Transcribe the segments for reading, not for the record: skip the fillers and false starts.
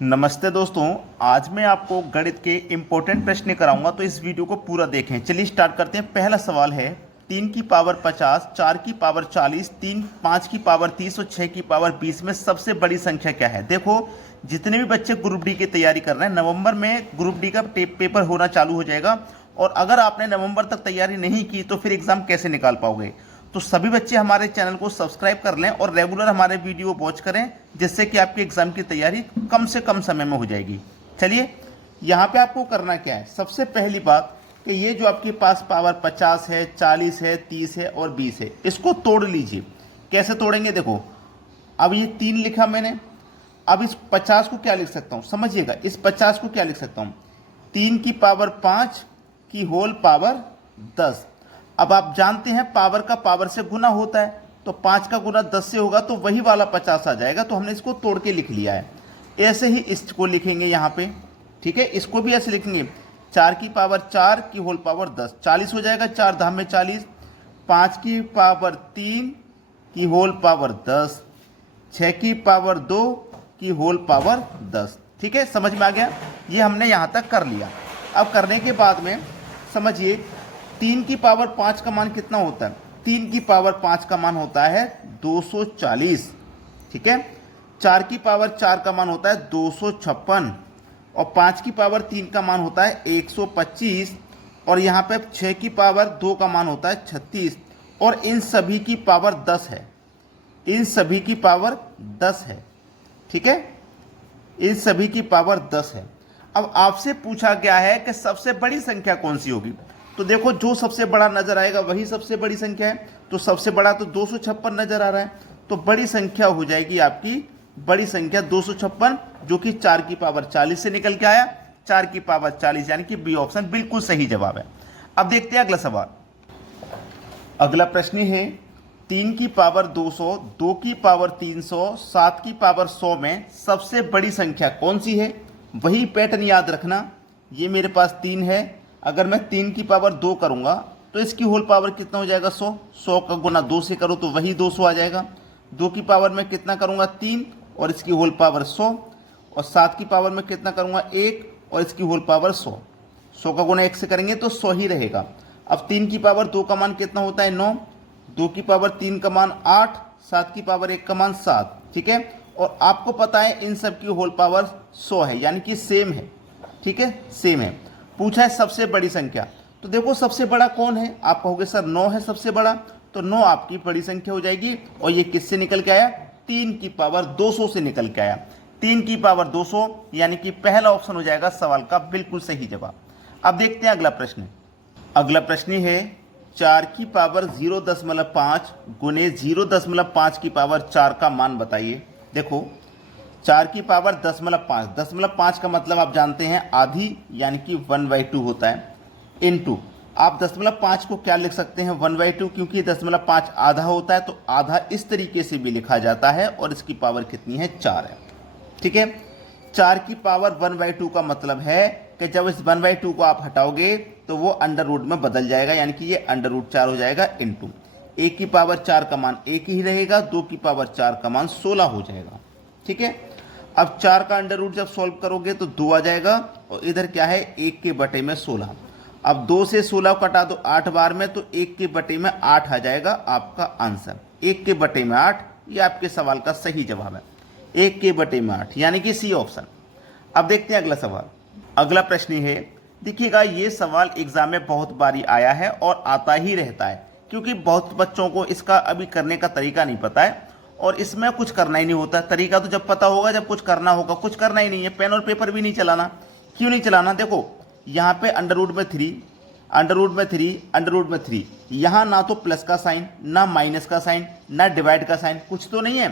नमस्ते दोस्तों। आज मैं आपको गणित के इम्पोर्टेंट प्रश्न कराऊंगा, तो इस वीडियो को पूरा देखें। चलिए स्टार्ट करते हैं। पहला सवाल है, 3 की पावर 50, 4 की पावर 40, 5 की पावर 30 और 6 की पावर 20 में सबसे बड़ी संख्या क्या है। देखो, जितने भी बच्चे ग्रुप डी की तैयारी कर रहे हैं, नवंबर में ग्रुप डी का पेपर होना चालू हो जाएगा, और अगर आपने नवंबर तक तैयारी नहीं की तो फिर एग्जाम कैसे निकाल पाओगे। तो सभी बच्चे हमारे चैनल को सब्सक्राइब कर लें और रेगुलर हमारे वीडियो वॉच करें, जिससे कि आपकी एग्जाम की तैयारी कम से कम समय में हो जाएगी। चलिए, यहाँ पे आपको करना क्या है। सबसे पहली बात कि ये जो आपके पास पावर 50 है, 40 है, 30 है और 20 है, इसको तोड़ लीजिए। कैसे तोड़ेंगे, देखो, अब ये 3 लिखा मैंने। अब इस 50 को क्या लिख सकता हूँ, समझिएगा। इस 50 को क्या लिख सकता हूँ, 3 की पावर 5 की होल पावर 10। अब आप जानते हैं पावर का पावर से गुना होता है, तो 5 का गुना 10 से होगा तो वही वाला 50 आ जाएगा। तो हमने इसको तोड़ के लिख लिया है। ऐसे ही इसको लिखेंगे यहाँ पे, ठीक है। इसको भी ऐसे लिखेंगे, 4 की पावर 4 की होल पावर 10, 40 हो जाएगा, 4 धाम में 40। 5 की पावर 3 की होल पावर 10, 6 की पावर 2 की होल पावर 10। ठीक है, समझ में आ गया। ये हमने यहाँ तक कर लिया। अब करने के बाद में समझिए, 3 की पावर 5 का मान कितना होता है। 3 की पावर 5 का मान होता है 240, ठीक है। 4 की पावर 4 का मान होता है 256, और 5 की पावर 3 का मान होता है 125, और यहाँ पे 6 की पावर 2 का मान होता है 36, और इन सभी की पावर 10 है। इन सभी की पावर 10 है, ठीक है। इन सभी की पावर 10 है। अब आपसे पूछा गया है कि सबसे बड़ी संख्या कौन सी होगी। तो देखो, जो सबसे बड़ा नजर आएगा वही सबसे बड़ी संख्या है। तो सबसे बड़ा तो 256 नजर आ रहा है, तो बड़ी संख्या हो जाएगी आपकी, बड़ी संख्या 256, जो कि 4 की पावर 40 से निकल के आया। 4 की पावर 40 यानी कि बी ऑप्शन बिल्कुल सही जवाब है। अब देखते हैं अगला सवाल। अगला प्रश्न है, 3 की पावर 200, 2 की पावर 300, 7 की पावर 100 में सबसे बड़ी संख्या कौन सी है। वही पैटर्न याद रखना। ये मेरे पास 3 है, अगर मैं 3 की पावर 2 करूंगा तो इसकी होल पावर कितना हो जाएगा, 100। 100 का गुना 2 से करो तो वही 200 आ जाएगा। 2 की पावर में कितना करूंगा, 3, और इसकी होल पावर 100, और 7 की पावर में कितना करूंगा, 1, और इसकी होल पावर 100। 100 का गुना 1 से करेंगे तो 100 ही रहेगा। अब 3 की पावर 2 का मान कितना होता है, 9। 2 की पावर 3 का मान 8, 7 की पावर 1 का मान 7, ठीक है। और आपको पता है इन सब की होल पावर 100 है, यानी कि सेम है, ठीक है, सेम है। पूछा है सबसे बड़ी संख्या, तो देखो सबसे बड़ा कौन है। आप कहोगे सर 9 है सबसे बड़ा, तो 9 आपकी बड़ी संख्या हो जाएगी। और ये किससे निकल के आया, 3 की पावर 200 से निकल के आया। 3 की पावर 200 यानी कि पहला ऑप्शन हो जाएगा सवाल का बिल्कुल सही जवाब। अब देखते हैं अगला प्रश्न। अगला प्रश्न है, 4 की पावर 0.5 गुने 0.5 की पावर 4 का मान बताइए। देखो, 4 की पावर 10.5, 10.5 का मतलब आप जानते हैं आधी, यानी कि 1/2 होता है। इनटू आप 10.5 को क्या लिख सकते हैं, 1/2, क्योंकि 10.5 आधा होता है, तो आधा इस तरीके से भी लिखा जाता है, और इसकी पावर कितनी है, 4 है, ठीक है। 4 की पावर 1/2 का मतलब है कि जब इस 1/2 को आप हटाओगे तो वो अंडर रूट में बदल जाएगा, यानी कि ये अंडर रूट 4 हो जाएगा। इनटू 1 की पावर 4 का मान 1 ही रहेगा, 2 की पावर 4 का मान 16 हो जाएगा, ठीक है। अब 4 का अंडर रूट जब सॉल्व करोगे तो 2 आ जाएगा, और इधर क्या है, 1 के बटे में 16। अब 2 से 16 कटा दो 8 बार में, तो 1 के बटे में 8 आ जाएगा आपका आंसर। 1 के बटे में 8, ये आपके सवाल का सही जवाब है। 1 के बटे में 8 यानी कि सी ऑप्शन। अब देखते हैं अगला सवाल। अगला प्रश्न है, देखिएगा, ये सवाल एग्जाम में बहुत बारी आया है और आता ही रहता है, क्योंकि बहुत बच्चों को इसका अभी करने का तरीका नहीं पता है, और इसमें कुछ करना ही नहीं होता। तरीका तो जब पता होगा जब कुछ करना होगा, कुछ करना ही नहीं है। पेन और पेपर भी नहीं चलाना। क्यों नहीं चलाना, देखो यहाँ पे अंडर रूट में 3, अंडर रूट में 3, अंडर रूट में 3, यहाँ ना तो प्लस का साइन, ना माइनस का साइन, ना डिवाइड का साइन, कुछ तो नहीं है,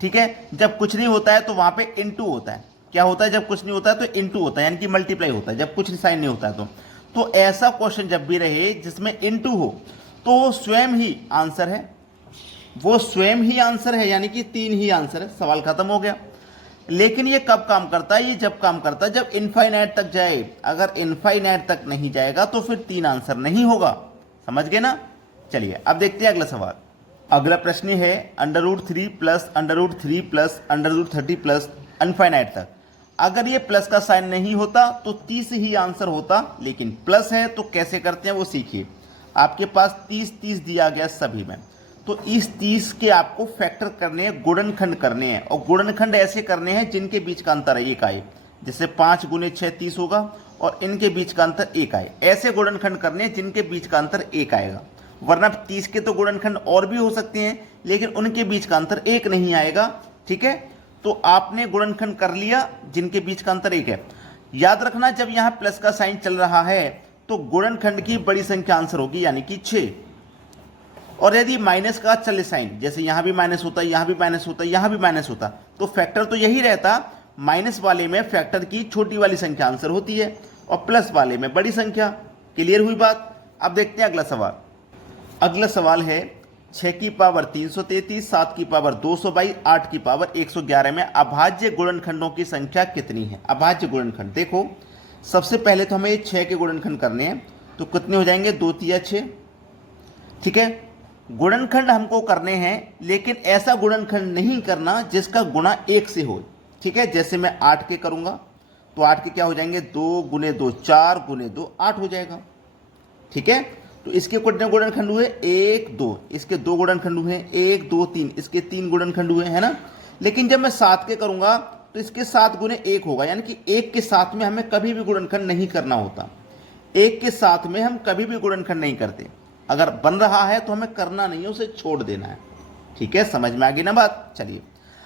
ठीक है। जब कुछ नहीं होता है तो वहाँ पे इनटू होता है। क्या होता है, जब कुछ नहीं होता है तो इनटू होता है, यानी कि मल्टीप्लाई होता है, जब कुछ साइन नहीं होता है तो ऐसा क्वेश्चन जब भी रहे जिसमें इनटू हो, तो वो स्वयं ही आंसर है, वो स्वयं ही आंसर है, यानी कि 3 ही आंसर है, सवाल खत्म हो गया। लेकिन ये कब काम करता है, ये जब काम करता है जब इनफाइनाइट तक जाए। अगर इनफाइनाइट तक नहीं जाएगा तो फिर 3 आंसर नहीं होगा, समझ गए ना। चलिए अब देखते हैं अगला सवाल। अगला प्रश्न है, √3 प्लस √3 प्लस √30 प्लस अनफाइनाइट तक। अगर ये प्लस का साइन नहीं होता तो 30 ही आंसर होता, लेकिन प्लस है तो कैसे करते हैं वो सीखिए। आपके पास 30 30 दिया गया सभी में, तो इस 30 के आपको फैक्टर करने हैं, गुणनखंड करने हैं, और गुणनखंड ऐसे करने हैं जिनके बीच का अंतर 1 आए। जैसे 5 गुने 6 30 होगा और इनके बीच का अंतर 1 आए। ऐसे गुणनखंड करने हैं जिनके बीच का अंतर 1 आएगा, वरना 30 के तो गुणनखंड और भी हो सकते हैं लेकिन उनके बीच का अंतर 1 नहीं आएगा। ठीक है, तो आपने गुणनखंड कर लिया जिनके बीच का अंतर 1 है। याद रखना, जब यहां प्लस का साइन चल रहा है तो गुणनखंड की बड़ी संख्या आंसर होगी, यानी कि 6। और यदि माइनस का चले साइन, जैसे यहां भी माइनस होता, यहां भी माइनस होता, यहां भी माइनस होता, तो फैक्टर तो यही रहता। माइनस वाले में फैक्टर की छोटी वाली संख्या आंसर होती है और प्लस वाले में बड़ी संख्या। क्लियर हुई बात? अब देखते हैं अगला सवाल। अगला सवाल है 6 की पावर 333, 7 की पावर 222, 8 की पावर 111 में अभाज्य गुणनखंडों की संख्या कितनी है? अभाज्य गुणनखंड देखो, सबसे पहले तो हमें 6 के गुणनखंड करने हैं, तो कितने हो जाएंगे? 2 तिया 6। ठीक है, गुणनखंड हमको करने हैं, लेकिन ऐसा गुणनखंड नहीं करना जिसका गुणा 1 से हो। ठीक है, जैसे मैं 8 के करूंगा तो 8 के क्या हो जाएंगे? 2 गुने 2 4 गुने 2 8 हो जाएगा। ठीक है, तो इसके कितने गुणनखंड हुए? 1 2, इसके 2 गुणनखंड हुए, 1 2 3, इसके 3 गुणनखंड हुए, है ना। लेकिन जब मैं 7 के करूंगा तो इसके 7 गुने 1 होगा, यानी कि 1 के साथ में हमें कभी भी गुणनखंड नहीं करना होता। 1 के साथ में हम कभी भी गुणनखंड नहीं करते। अगर बन रहा है तो हमें करना नहीं है, उसे छोड़ देना है। ठीक है, समझ में आ गई ना बात? चलिए,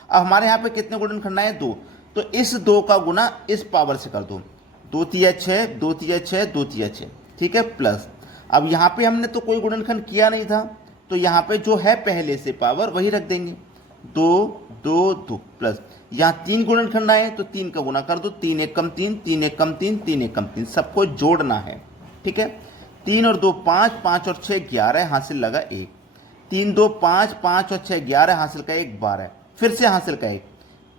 अब हमारे यहाँ पे कितने गुणनखंड आए? 2। तो इस 2 का गुना इस पावर से कर दो, 2 तिया 6, 2 तिया 6, 2 तिया 6। ठीक है, प्लस अब यहाँ पे हमने तो कोई गुणनखंड किया नहीं था, तो यहाँ पे जो है पहले से पावर वही रख देंगे, 2 2 2 प्लस यहाँ 3 गुणनखंड आए तो 3 का गुना कर दो, 3 1 कम 3, 3 1 कम 3, 3 1 कम 3, सबको जोड़ना है। ठीक है, 3 और 2 5, 5 और 6 11, हासिल लगा 1। 3 2 5, 5 और 6 11, हासिल का 1 12, फिर से हासिल का 1।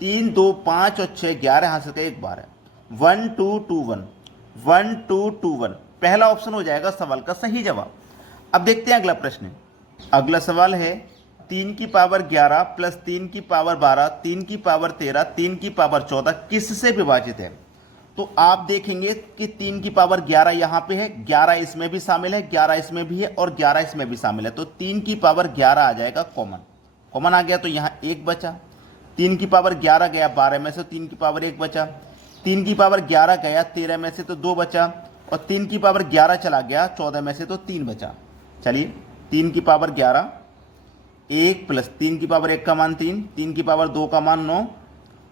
3 2 5 और 6 11, हासिल का 1 12। 1 2 2 1, 1 2 2 1, पहला ऑप्शन हो जाएगा सवाल का सही जवाब। अब देखते हैं अगला प्रश्न। अगला सवाल है 3 की पावर 11 प्लस 3 की पावर 12, 3 की पावर 13, 3 की पावर 14 किससे विभाजित है? तो आप देखेंगे कि 3 की पावर 11 यहाँ पे है, 11 इसमें भी शामिल है, 11 इसमें भी है और 11 इसमें भी शामिल है, तो 3 की पावर 11 आ जाएगा कॉमन। कॉमन आ गया तो यहाँ 1 बचा। 3 की पावर 11 गया 12 में से, 3 की पावर 1 बचा। 3 की पावर 11 गया 13 में से तो 2 बचा, और 3 की पावर 11 चला गया 14 में से तो 3 बचा। चलिए, 3 की पावर 11 1 प्लस 3 की पावर 1 का मान 3, 3 की पावर 2 का मान 9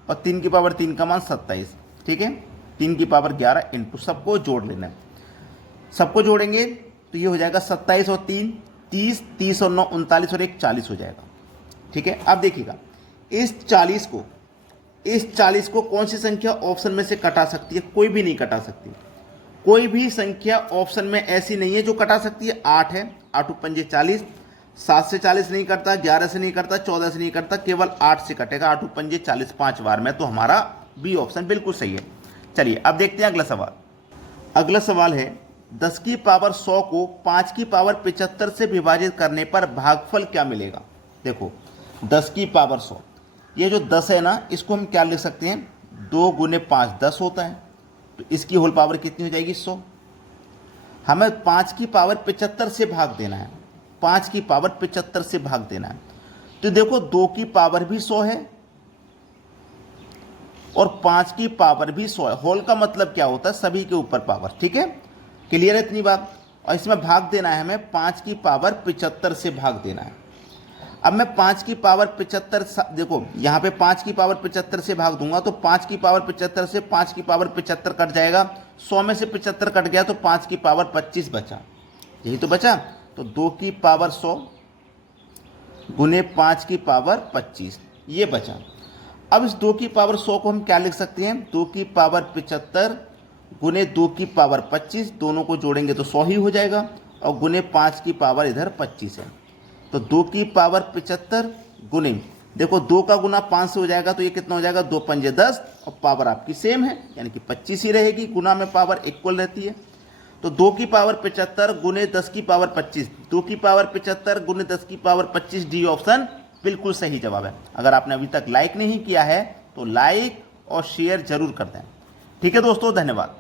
और 3 की पावर 3 का मान 27। ठीक है, 3 की पावर 11 इंटू, सबको जोड़ लेना है। सबको जोड़ेंगे तो ये हो जाएगा 27 और 3 30, 30 और 9 39 और 1 40 हो जाएगा। ठीक है, अब देखिएगा इस 40 को कौन सी संख्या ऑप्शन में से कटा सकती है? कोई भी नहीं कटा सकती। कोई भी संख्या ऑप्शन में ऐसी नहीं है जो कटा सकती है। 8 है, 8 पंजे 40, 7 से 40 नहीं कटता, 11 से नहीं कटता, 14 से नहीं कटता, केवल 8 से कटेगा। 8 पंजे 40 5 बार में, तो हमारा बी ऑप्शन बिल्कुल सही है। चलिए, अब देखते हैं अगला सवाल। अगला सवाल है 10 की पावर 100 को 5 की पावर 75 से विभाजित करने पर भागफल क्या मिलेगा? देखो, 10 की पावर 100, ये जो 10 है ना, इसको हम क्या लिख सकते हैं? 2 गुने 5 10 होता है, तो इसकी होल पावर कितनी हो जाएगी? 100। हमें 5 की पावर 75 से भाग देना है, 5 की पावर 75 से भाग देना है। तो देखो 2 की पावर भी 100 है और 5 की पावर भी 100 है। होल का मतलब क्या होता है? सभी के ऊपर पावर। ठीक है, क्लियर है इतनी बात? और इसमें भाग देना है हमें, 5 की पावर 75 से भाग देना है। अब मैं 5 की पावर 75, देखो यहाँ पे 5 की पावर 75 से भाग दूंगा तो 5 की पावर 75 से 5 की पावर 75 कट जाएगा, 100 में से 75 कट गया तो 5 की पावर 25 बचा, यही तो बचा। तो 2 की पावर 100 गुने 5 की पावर 25, ये बचा। अब इस 2 की पावर 100 को हम क्या लिख सकते हैं? 2 की पावर 75 गुने 2 की पावर 25, दोनों को जोड़ेंगे तो 100 ही हो जाएगा, और गुने 5 की पावर इधर 25 है, तो 2 की पावर 75 गुने, देखो 2 का गुना 5 से हो जाएगा तो ये कितना हो जाएगा? 2 पंजे 10, और पावर आपकी सेम है यानी कि 25 ही रहेगी, गुना में पावर इक्वल रहती है। तो 2 की पावर 75 गुने 10 की पावर 25, 2 की पावर 75 गुने 10 की पावर 25, डी ऑप्शन बिल्कुल सही जवाब है। अगर आपने अभी तक लाइक नहीं किया है तो लाइक और शेयर जरूर कर दें। ठीक है दोस्तों, धन्यवाद।